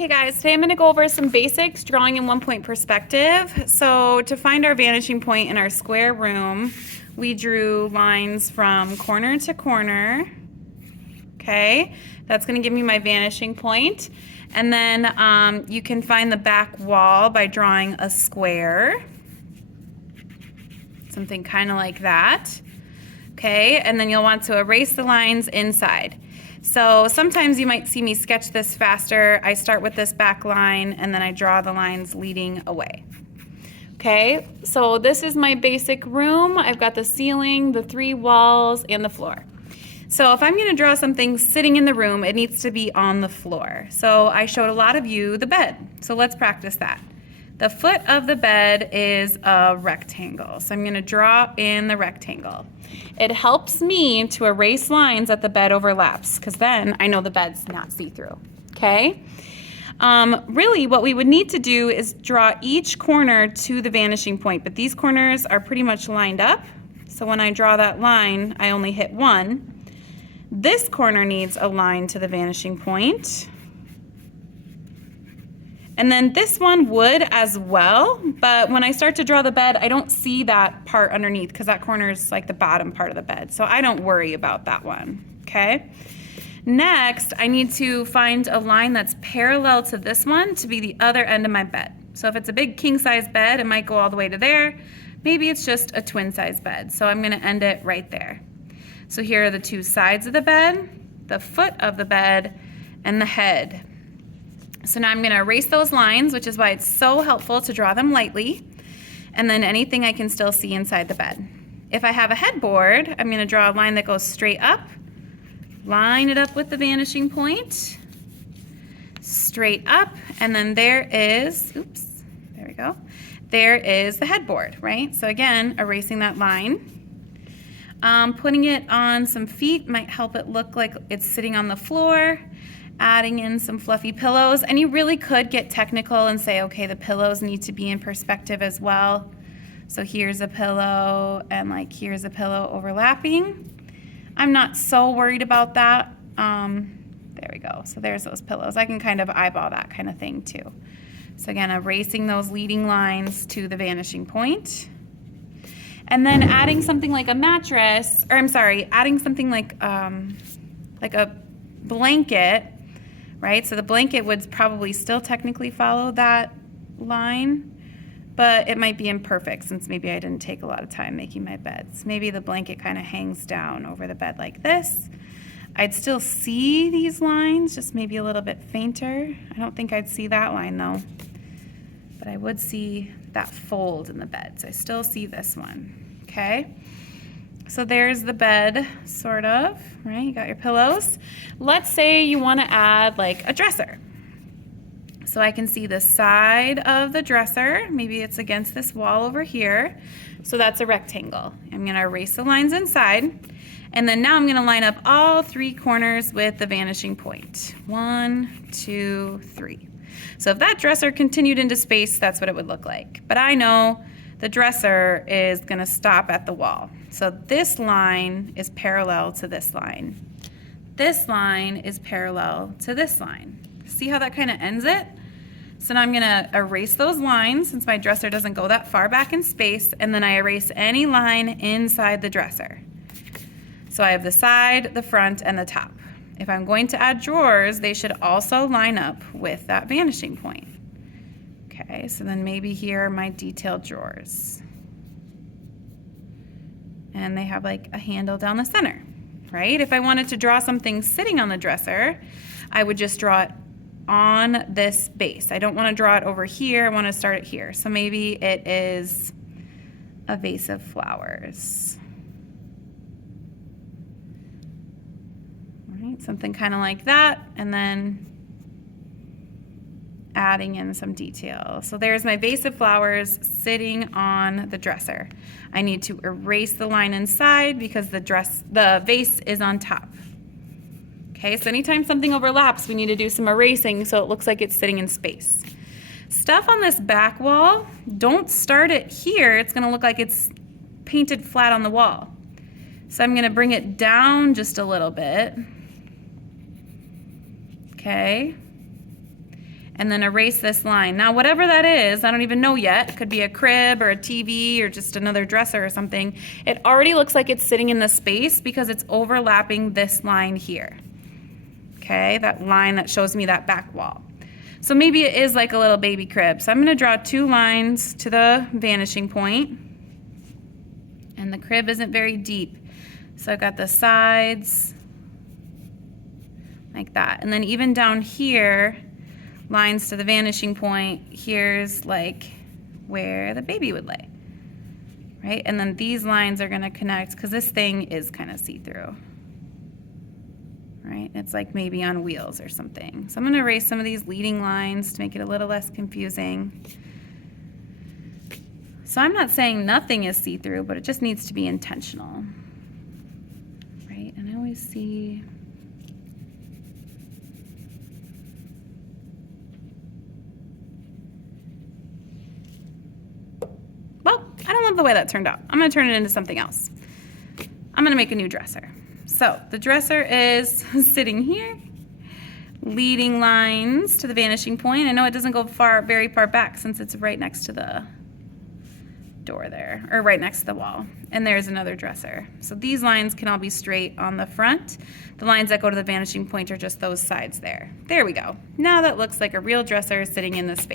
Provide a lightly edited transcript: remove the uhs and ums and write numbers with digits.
Hey guys, today I'm going to go over some basics drawing in 1-point perspective. So to find our vanishing point in our square room, we drew lines from corner to corner. Okay, that's going to give me my vanishing point. And then you can find the back wall by drawing a square. Something kind of like that. Okay, and then you'll want to erase the lines inside. So sometimes you might see me sketch this faster. I start with this back line and then I draw the lines leading away. Okay, so this is my basic room. I've got the ceiling, the 3 walls, and the floor. So if I'm going to draw something sitting in the room, it needs to be on the floor. So I showed a lot of you the bed. So let's practice that. The foot of the bed is a rectangle. So I'm going to draw in the rectangle. It helps me to erase lines that the bed overlaps because then I know the bed's not see-through. Okay? Really what we would need to do is draw each corner to the vanishing point, but these corners are pretty much lined up. So when I draw that line, I only hit one. This corner needs a line to the vanishing point. And then this one would as well, but when I start to draw the bed, I don't see that part underneath because that corner is like the bottom part of the bed. So I don't worry about that one, okay? Next, I need to find a line that's parallel to this one to be the other end of my bed. So if it's a big king-size bed, it might go all the way to there. Maybe it's just a twin-size bed, so I'm gonna end it right there. So here are the 2 sides of the bed, the foot of the bed, and the head. So now I'm going to erase those lines, which is why it's so helpful to draw them lightly, and then anything I can still see inside the bed. If I have a headboard, I'm going to draw a line that goes straight up, line it up with the vanishing point, straight up, and then there is, oops, there we go, there is the headboard, right? So again, erasing that line. Putting it on some feet might help it look like it's sitting on the floor. Adding in some fluffy pillows, and you really could get technical and say, okay, the pillows need to be in perspective as well. So here's a pillow and like here's a pillow overlapping. I'm not so worried about that. There we go. So there's those pillows. I can kind of eyeball that kind of thing too. So again, erasing those leading lines to the vanishing point. And then adding something like a mattress, or I'm sorry, adding something like a blanket, right? So the blanket would probably still technically follow that line, but it might be imperfect since maybe I didn't take a lot of time making my beds. Maybe the blanket kind of hangs down over the bed like this. I'd still see these lines, just maybe a little bit fainter. I don't think I'd see that line though, but I would see that fold in the bed. So I still see this one, okay? So there's the bed, sort of, right? You got your pillows. Let's say you want to add like a dresser. So I can see the side of the dresser. Maybe it's against this wall over here. So that's a rectangle. I'm going to erase the lines inside. And then now I'm going to line up all 3 corners with the vanishing point. 1, 2, 3. So if that dresser continued into space, that's what it would look like. But I know the dresser is going to stop at the wall. So this line is parallel to this line. This line is parallel to this line. See how that kind of ends it? So now I'm going to erase those lines since my dresser doesn't go that far back in space, and then I erase any line inside the dresser. So I have the side, the front, and the top. If I'm going to add drawers, they should also line up with that vanishing point. Okay, so then maybe here are my detailed drawers. And they have like a handle down the center, right? If I wanted to draw something sitting on the dresser, I would just draw it on this base. I don't want to draw it over here, I want to start it here. So maybe it is a vase of flowers. All right, something kind of like that, and then adding in some detail. So there's my vase of flowers sitting on the dresser. I need to erase the line inside because the vase is on top. Okay, so anytime something overlaps, we need to do some erasing so it looks like it's sitting in space. Stuff on this back wall, don't start it here. It's going to look like it's painted flat on the wall. So I'm going to bring it down just a little bit. Okay. and then erase this line. Now, whatever that is, I don't even know yet. It could be a crib or a TV or just another dresser or something. It already looks like it's sitting in the space because it's overlapping this line here. Okay, that line that shows me that back wall. So maybe it is like a little baby crib. So I'm gonna draw 2 lines to the vanishing point. And the crib isn't very deep. So I've got the sides like that. And then even down here, lines to the vanishing point, here's like where the baby would lay, right? And then these lines are gonna connect because this thing is kind of see-through, right? It's like maybe on wheels or something. So I'm gonna erase some of these leading lines to make it a little less confusing. So I'm not saying nothing is see-through, but it just needs to be intentional, right? And I always see, well, I don't love the way that turned out. I'm gonna turn it into something else. I'm gonna make a new dresser. So the dresser is sitting here, leading lines to the vanishing point. I know it doesn't go very far back since it's right next to the door there, or right next to the wall. And there's another dresser. So these lines can all be straight on the front. The lines that go to the vanishing point are just those sides there. There we go. Now that looks like a real dresser sitting in the space.